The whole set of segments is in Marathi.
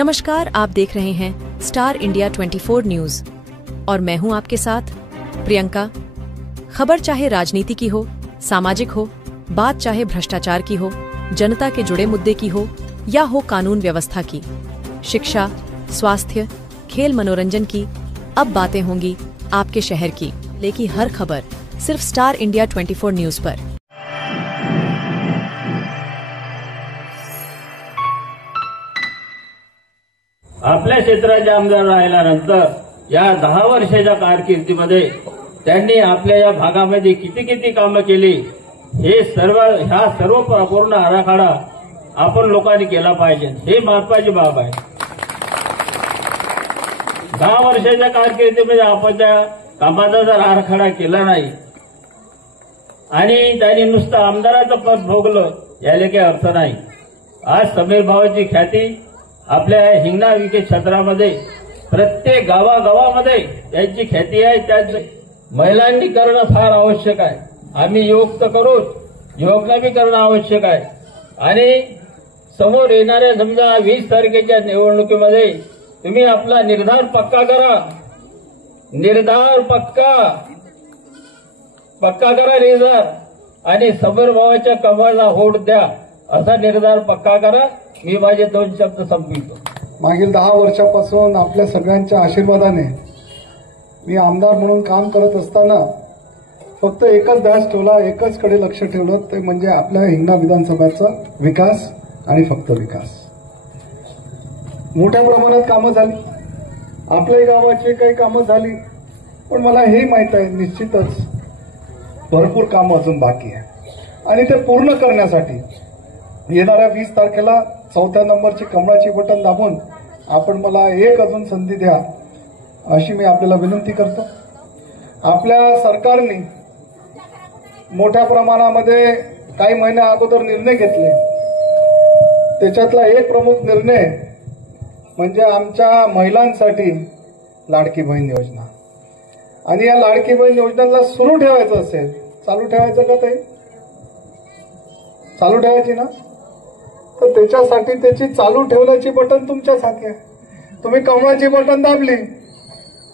नमस्कार, आप देख रहे हैं स्टार इंडिया 24 न्यूज और मैं हूं आपके साथ प्रियंका। खबर चाहे राजनीति की हो, सामाजिक हो, बात चाहे भ्रष्टाचार की हो, जनता के जुड़े मुद्दे की हो या हो कानून व्यवस्था की, शिक्षा, स्वास्थ्य, खेल मनोरंजन की, अब बातें होंगी आपके शहर की। लेकिन हर खबर सिर्फ स्टार इंडिया 24 न्यूज पर। आपल्या क्षेत्राचे आमदार राहिल्यानंतर या 10 वर्षाच्या कारकिर्दीमध्ये त्यांनी आपल्या या भागामध्ये किती कामं केली हे सर्व पूर्ण आराखडा आपण लोकांनी केला पाहिजे, हे महत्वाची बाब आहे। 10 वर्षाच्या कारकिर्दीमध्ये आपण त्या कामाचा जर आराखडा केला नाही आणि त्यांनी नुसतं आमदाराचं पद भोगलं याला काही अर्थ नाही। आज समीर भावाची ख्याती आपल्या हिंगणा विखे क्षेत्रामध्ये प्रत्येक गावागावामध्ये यांची ख्याती आहे। त्यात महिलांनी करणं फार आवश्यक आहे। आम्ही योग तर करूच, योजना बी करणं आवश्यक आहे। आणि समोर येणाऱ्या समजा 20 तारखेच्या निवडणुकीमध्ये तुम्ही आपला निर्धार पक्का करा, निर्धार पक्का करा निर्धार, आणि समीर भावाच्या कमळला होड द्या असा निर्धार पक्का करा। मी माझे 2 शब्द संपवितो। मागील 10 वर्षापासून आपल्या सगळ्यांच्या आशीर्वादाने मी आमदार म्हणून काम करत असताना फक्त एकच ध्यास ठेवला, एकच कडे लक्ष ठेवलं, ते म्हणजे आपल्या हिंगणा विधानसभेचा विकास आणि फक्त विकास। मोठ्या प्रमाणात कामं झाली, आपल्या गावाची काही कामं झाली, पण मला हे माहित आहे निश्चितच भरपूर कामं अजून बाकी आहे आणि ते पूर्ण करण्यासाठी येणाऱ्या 20 तारखेला 4थ्या नंबरची कमळाची बटन दाबून आपण मला एक अजून संधी द्या अशी मी आपल्याला विनंती करतो। आपल्या सरकारने मोठ्या प्रमाणामध्ये काही महिन्या अगोदर निर्णय घेतले, त्याच्यातला एक प्रमुख निर्णय म्हणजे आमच्या महिलांसाठी लाडकी बहीण योजना। आणि या लाडकी बहीण योजनेला सुरू ठेवायचं असेल, चालू ठेवायचं का ते चालू ठेवायची ना, तर त्याच्यासाठी त्याची चालू ठेवण्याची बटन तुमच्यासाठी आहे। तुम्ही कमळाची बटन दाबली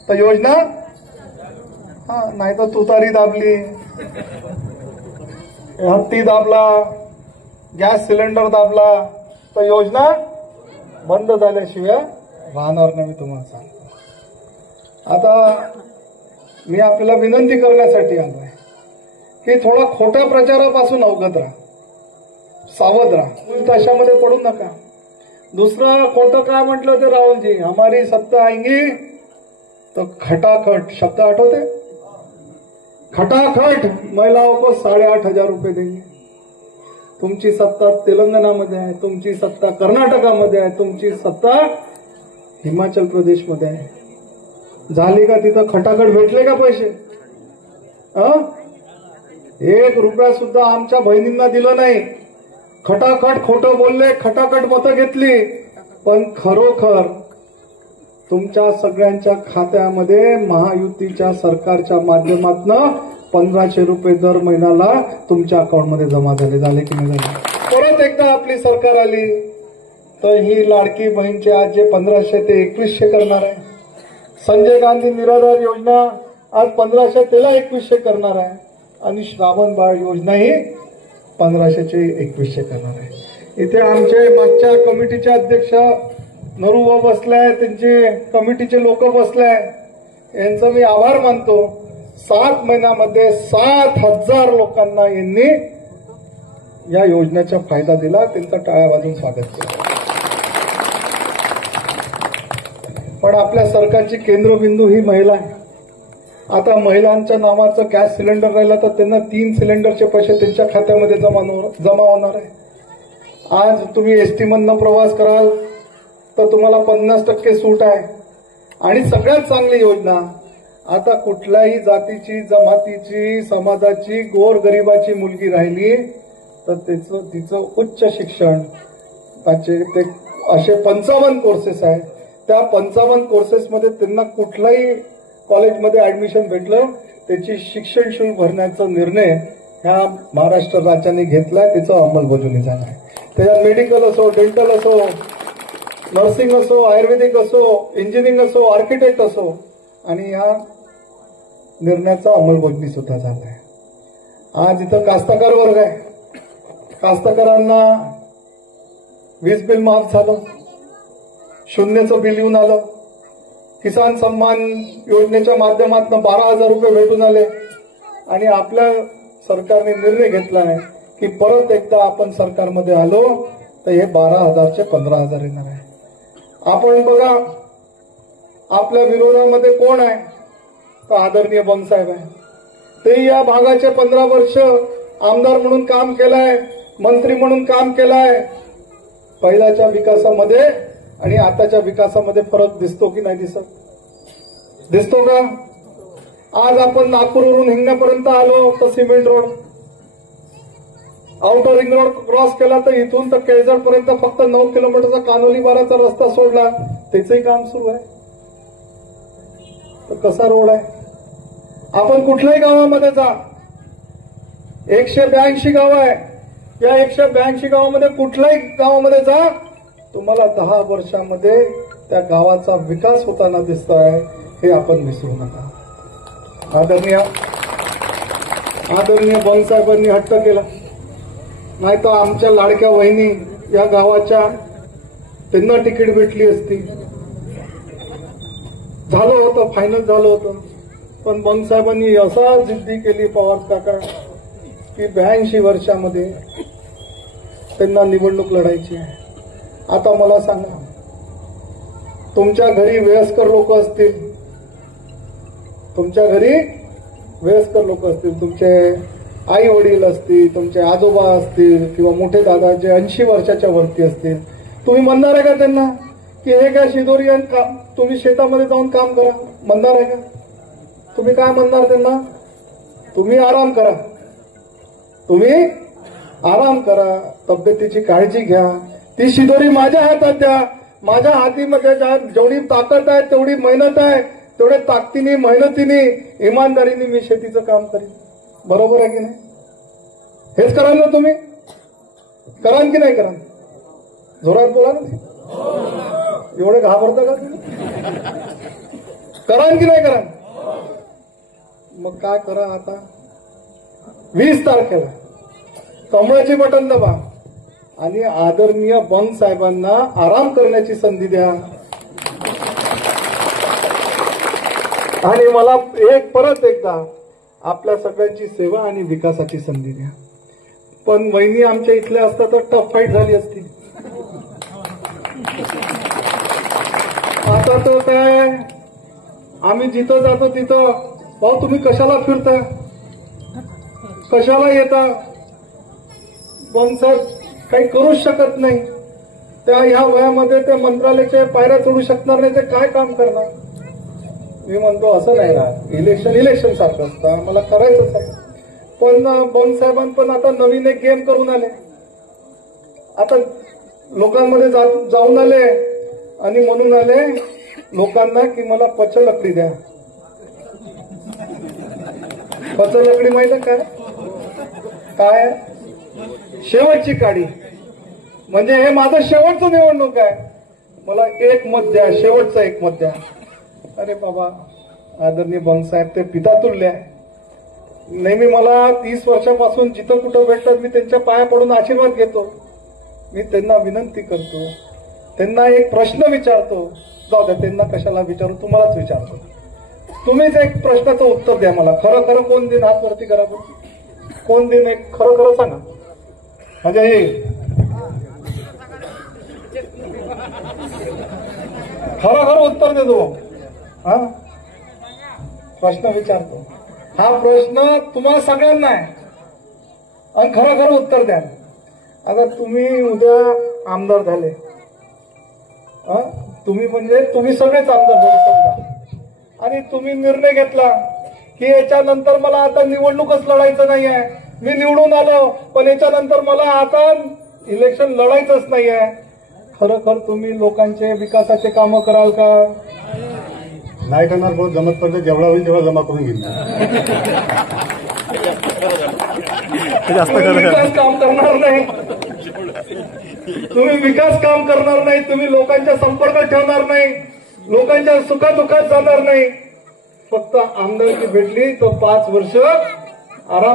तर योजना, नाही तर तुतारी दाबली, हत्ती दाबला, गॅस सिलेंडर दाबला तर योजना बंद झाल्याशिवाय राहणार नाही, मी तुम्हाला सांगतो। आता मी आपल्याला विनंती करण्यासाठी आलोय की थोडा खोट्या प्रचारापासून अवगत राहा, सावध राहा, तशामध्ये पडू नका। दुसरं खोटं काय म्हटलं ते राहुलजी, हमारी सत्ता आएंगी तो खटाखट, शब्द आठवते, खटाखट महिलाओं को 8,500 रुपये देंगे। तुमची सत्ता तेलंगणामध्ये आहे, तुमची सत्ता कर्नाटकामध्ये आहे, तुमची सत्ता हिमाचल प्रदेशमध्ये आहे। झाली का तिथं खटाखट भेटले का पैसे? 1 रुपया सुद्धा आमच्या बहिणींना दिलं नाही। खटाखट खोटं बोलले, खटाखट मतं घेतली, पण खरोखर तुमच्या सगळ्यांच्या खात्यामध्ये महायुतीच्या सरकारच्या माध्यमातून 1,500 रुपये दर महिन्याला तुमच्या अकाउंटमध्ये जमा झाले की नाही झाले? परत एकदा आपली सरकार आली तर ही लाडकी बहीणचे आज जे 1,500 ते 2,100 करणार आहे। संजय गांधी निराधार योजना आज 1,500 त्याला 2,100 करणार आहे आणि श्रावण बाळ योजना ही 1,500 चे 2,100 करणार आहे। इथे आमचे मागच्या कमिटीचे अध्यक्ष नरूबा बसलाय, त्यांचे कमिटीचे लोक बसलाय, यांचा मी आभार मानतो। 7 महिन्यामध्ये 7,000 लोकांना यांनी या योजनेचा फायदा दिला, त्यांचा टाळ्या वाजवून स्वागत केलं। पण आपल्या सरकारची केंद्रबिंदू ही महिला आहे। आता महिलांच्या नावाचं गॅस सिलेंडर राहिला तर त्यांना 3 सिलेंडरचे पैसे त्यांच्या खात्यामध्ये जमा होणार आहे। आज तुम्ही एसटी मधनं प्रवास कराल तर तुम्हाला 50% सूट आहे। आणि सगळ्यात चांगली योजना, आता कुठल्याही जातीची, जमातीची, समाजाची, गोरगरिबाची मुलगी राहिली तर तिचं उच्च शिक्षण, ते असे 55 कोर्सेस आहेत, त्या 55 कोर्सेसमध्ये त्यांना कुठल्याही कॉलेजमध्ये ऍडमिशन भेटलं त्याची शिक्षण शुल्क भरण्याचा निर्णय ह्या महाराष्ट्र राज्याने घेतलाय, त्याचं अंमलबजावणी झालं आहे। त्याच्यात मेडिकल असो, डेंटल असो, नर्सिंग असो, आयुर्वेदिक असो, इंजिनिअरिंग असो, आर्किटेक्ट असो, आणि या निर्णयाचा अंमलबजावणी सुद्धा झालाय. आज इथं कास्तकार वर्ग आहे. कास्तकारांना वीज बिल माफ झालं, शून्याचं बिल येऊन आलं, किसान सन्मान योजनेच्या माध्यमातून 12,000 रुपये भेटून आले, आणि आपल्या सरकारने निर्णय घेतला आहे की परत एकदा आपण सरकारमध्ये आलो तर हे 12,000चे 15,000 येणार आहे. आपण बघा, आपल्या विरोधामध्ये कोण आहे? तर आदरणीय बंगसाहेब आहे. ते या भागाचे 15 वर्ष आमदार म्हणून काम केलंय, मंत्री म्हणून काम केलंय. पहिल्याच्या विकासामध्ये आणि आताच्या विकासामध्ये फरक दिसतो की नाही दिसत? दिसतो का? आज आपण नागपूरवरून हिंगण्यापर्यंत आलो तर cement road, outer ring road cross केला तर इथून तर केळझर पर्यंत फक्त 9 किलोमीटरचा कानोली बाराचा रस्ता सोडला, त्याचंही काम सुरू आहे. तर कसा रोड आहे? आपण कुठल्याही गावामध्ये जा, 182 गावं आहे. या 182 गावामध्ये कुठल्याही गावामध्ये जा, तुम्हाला 10 वर्षामध्ये त्या गावाचा विकास होताना दिसत आहे. हे आपण विसरू नका. आदरणीय बंगसाहेबांनी हट्ट केला, नाही तर आमच्या लाडक्या वहिनी या गावाच्या त्यांना तिकीट भेटली असती. झालं होतं, फायनल झालं होतं. पण बंगसाहेबांनी असा जिद्दी केली पवार काका की 82 वर्षामध्ये त्यांना निवडणूक लढायची आहे. आता मला सांगा, तुमच्या घरी वयस्कर लोक असतील, तुमचे आई वडील असतील, तुमचे आजोबा असतील किंवा मोठे दादा जे 80 वर्षाच्या वरती असतील, तुम्ही म्हणणार आहे का त्यांना की हे काय शिदोरी आणि तुम्ही शेतामध्ये जाऊन काम करा? म्हणणार आहे का? तुम्ही काय म्हणणार त्यांना? तुम्ही आराम करा, तब्येतीची काळजी घ्या. ती शिदोरी माझ्या हातात द्या. माझ्या हातीमध्ये जेवढी ताकद आहे, तेवढी मेहनत आहे, तेवढ्या ताकदीने, मेहनतीने, इमानदारीने मी शेतीचं काम करीन. बरोबर आहे की नाही? हेच कराल ना तुम्ही? कराल की नाही कराल? जोरात बोला ना. एवढे घाबरता का तुम्ही? कराल की नाही कराल? मग काय करा आता, 20 तारखेला कमळाची बटन दाबा आणि आदरणीय बंगसाहेबांना आराम करण्याची संधी द्या. आणि मला परत एकदा आपल्या सगळ्यांची सेवा आणि विकासाची संधी द्या. पण वहिनी आमच्या इथल्या असतात तर टफ फाईट झाली असती. आता तर काय, आम्ही जिथं जातो तिथं, भाऊ तुम्ही कशाला फिरता, कशाला येता? बंगसाहेब काही करूच शकत नाही. त्या ह्या वयामध्ये ते मंत्रालयाच्या पायऱ्या चढू शकणार नाही, ते काय काम करणार? मी म्हणतो असं नाही ना, इलेक्शन सारखं असतं, आम्हाला करायचंच आहे. पण बंगसाहेबांनी पण आता नवीन एक गेम करून आले. आता लोकांमध्ये जाऊन आले आणि म्हणून आले लोकांना की मला पचलकडी द्या. पचलकडी माहिती आहे काय? शेवटची काडी. म्हणजे हे माझं शेवटचं निवडणूक आहे, मला 1 मत द्या, शेवटचं 1 मत द्या. अरे बाबा, आदरणीय बंगसाहेब ते पितातुल्य आहे. नेहमी मला 30 वर्षापासून जिथं कुठं भेटतात मी त्यांच्या पाया पडून आशीर्वाद घेतो. मी त्यांना विनंती करतो, त्यांना एक प्रश्न विचारतो. जाऊ द्या, त्यांना कशाला विचारू, तुम्हालाच विचारतो. तुम्हीच एक प्रश्नाचं उत्तर द्या मला. खरं कोण देईन? हात वरती करा. कोण देईन? एक खरं सांगा. म्हणजे खरं उत्तर देतो. हा प्रश्न विचारतो. हा प्रश्न तुम्हाला सगळ्यांना आहे आणि खरं उत्तर द्या. अगर तुम्ही उद्या आमदार झाले, तुम्ही सगळेच आमदार झाले समजा, आणि तुम्ही निर्णय घेतला की याच्यानंतर मला आता निवडणूकच लढायचं नाही आहे, मी निवडून आलो पण याच्यानंतर मला आता इलेक्शन लढायचंच नाही आहे, खरोखर तुम्ही लोकांचे विकासाचे कामं कराल का? नाही करणार. बहुत जमत पडलं, जेवढा होईल तेवढा जमा करून घेईल. विकास काम करणार नाही. तुम्ही विकास काम करणार नाही, तुम्ही लोकांच्या संपर्कात ठेवणार नाही, लोकांच्या सुखादुखात जाणार नाही. फक्त आमदारकी भेटली तर 5 वर्ष आराम